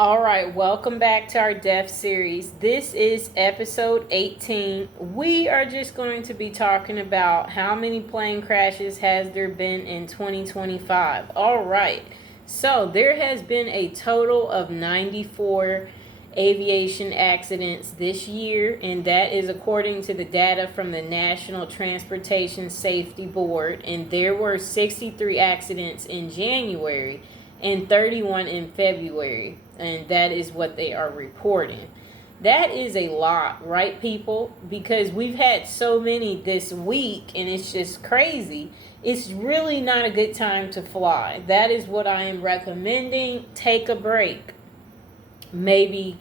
All right, welcome back to our death series. This is episode 18. We are just going to be talking about how many plane crashes has there been in 2025. All right, so there has been a total of 94 aviation accidents this year, and that is according to the data from the National Transportation Safety Board. And there were 63 accidents in January and 31 in February, and that is what they are reporting. That is a lot, right, people? Because we've had so many this week, and it's just crazy. It's really not a good time to fly. That is what I am recommending. Take a break. Maybe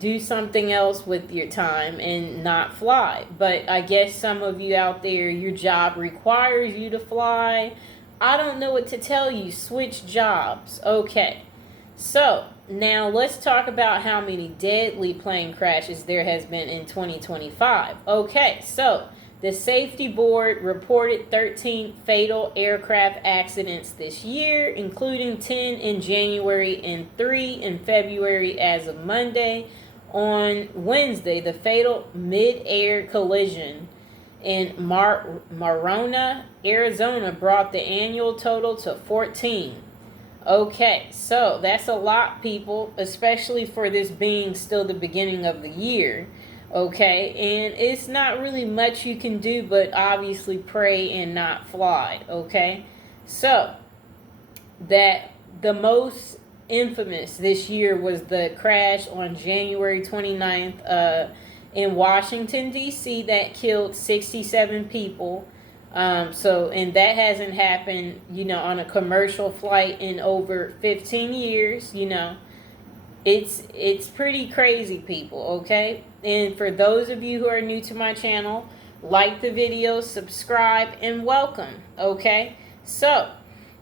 do something else with your time and not fly. But I guess some of you out there, your job requires you to fly. I don't know what to tell you. Switch jobs. Okay. So, now let's talk about how many deadly plane crashes there has been in 2025. Okay, so the safety board reported 13 fatal aircraft accidents this year, including 10 in January and 3 in February as of Monday. On Wednesday, the fatal mid-air collision in Marona, Arizona brought the annual total to 14. Okay, so that's a lot, people, especially for this being still the beginning of the year. Okay, and it's not really much you can do but obviously pray and not fly. Okay, so that the most infamous this year was the crash on January 29th in Washington, D.C. that killed 67 people. And that hasn't happened, on a commercial flight in over 15 years, It's pretty crazy, people, okay? And for those of you who are new to my channel, like the video, subscribe, and welcome, okay? So,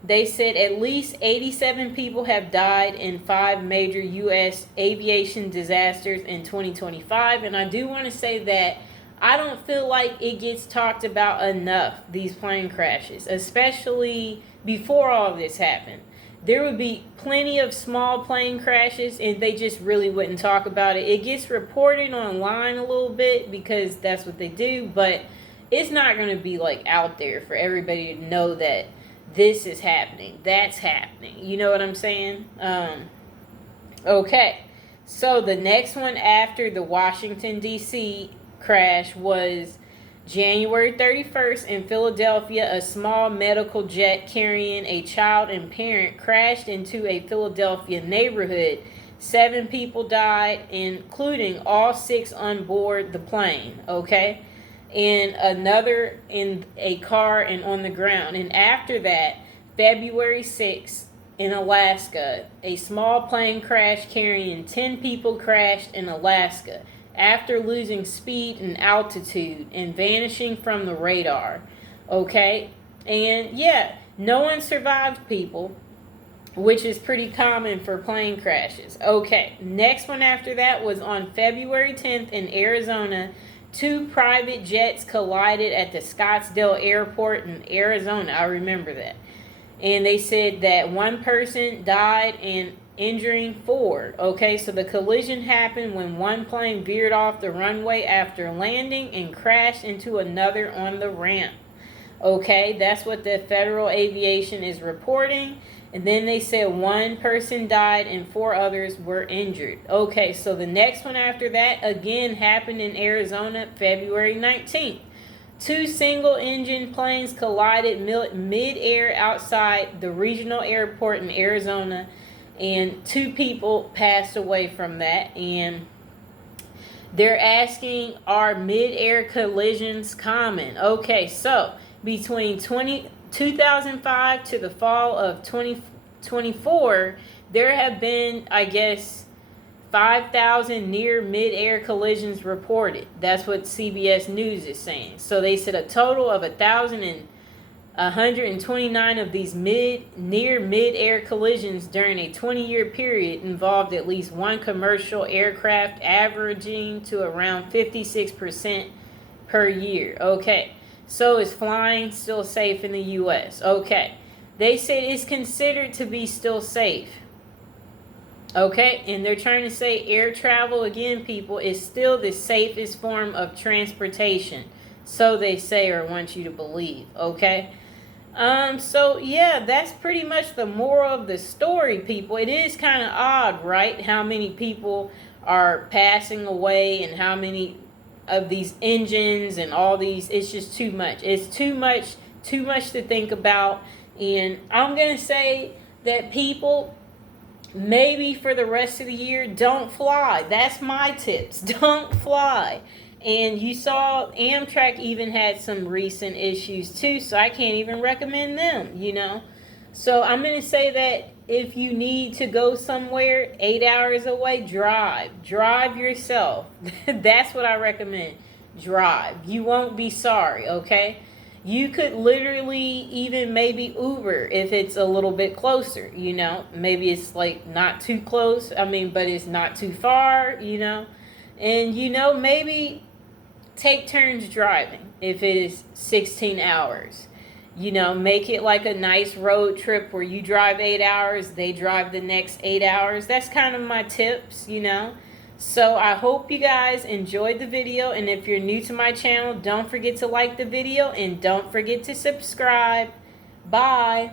they said at least 87 people have died in 5 major U.S. aviation disasters in 2025. And I do want to say that I don't feel like it gets talked about enough, these plane crashes, especially before all of this happened. There would be plenty of small plane crashes and they just really wouldn't talk about it. It gets reported online a little bit because that's what they do, but it's not going to be like out there for everybody to know that this is happening, that's happening. You know what I'm saying? Okay. So the next one after the Washington, D.C. crash was January 31st in Philadelphia. A small medical jet carrying a child and parent crashed into a Philadelphia neighborhood. 7 people died, including all 6 on board the plane. Okay. And another in a car and on the ground. And after that, February 6th in Alaska, a small plane crash carrying 10 people crashed in Alaska after losing speed and altitude and vanishing from the radar. Okay? And yeah, no one survived, people, which is pretty common for plane crashes. Okay, next one after that was on February 10th in Arizona. 2 private jets collided at the Scottsdale Airport in Arizona. I remember that. And they said that 1 person died and injuring 4. Okay, so the collision happened when 1 plane veered off the runway after landing and crashed into another on the ramp. Okay, that's what the Federal Aviation is reporting. And then they said 1 person died and 4 others were injured. Okay, so the next one after that again happened in Arizona, February 19th. 2 single-engine planes collided mid-air outside the regional airport in Arizona, and 2 people passed away from that. And they're asking, are mid-air collisions common? Okay, so between 2005 to the fall of 2024, there have been, I guess, 5,000 near mid-air collisions reported. That's what CBS News is saying. So they said a total of 1,129 of these near mid-air collisions during a 20-year period involved at least 1 commercial aircraft, averaging to around 56% per year. Okay, so is flying still safe in the U.S.? Okay, they said it's considered to be still safe. Okay, and they're trying to say air travel, again, people, is still the safest form of transportation. So they say, or want you to believe, okay? So yeah, that's pretty much the moral of the story, people. It is kind of odd, right? How many people are passing away and how many of these engines and all these, it's just too much. It's too much to think about. And I'm going to say that people, maybe for the rest of the year, don't fly. That's my tips. Don't fly. And you saw Amtrak even had some recent issues too, so I can't even recommend them. So I'm going to say that if you need to go somewhere 8 hours away, drive yourself. That's what I recommend. Drive. You won't be sorry, okay? You could literally even maybe Uber if it's a little bit closer, maybe it's like not too close, but it's not too far, and maybe take turns driving if it is 16 hours. Make it like a nice road trip where you drive 8 hours, they drive the next 8 hours. That's kind of my tips. So I hope you guys enjoyed the video, and if you're new to my channel, don't forget to like the video and don't forget to subscribe. Bye.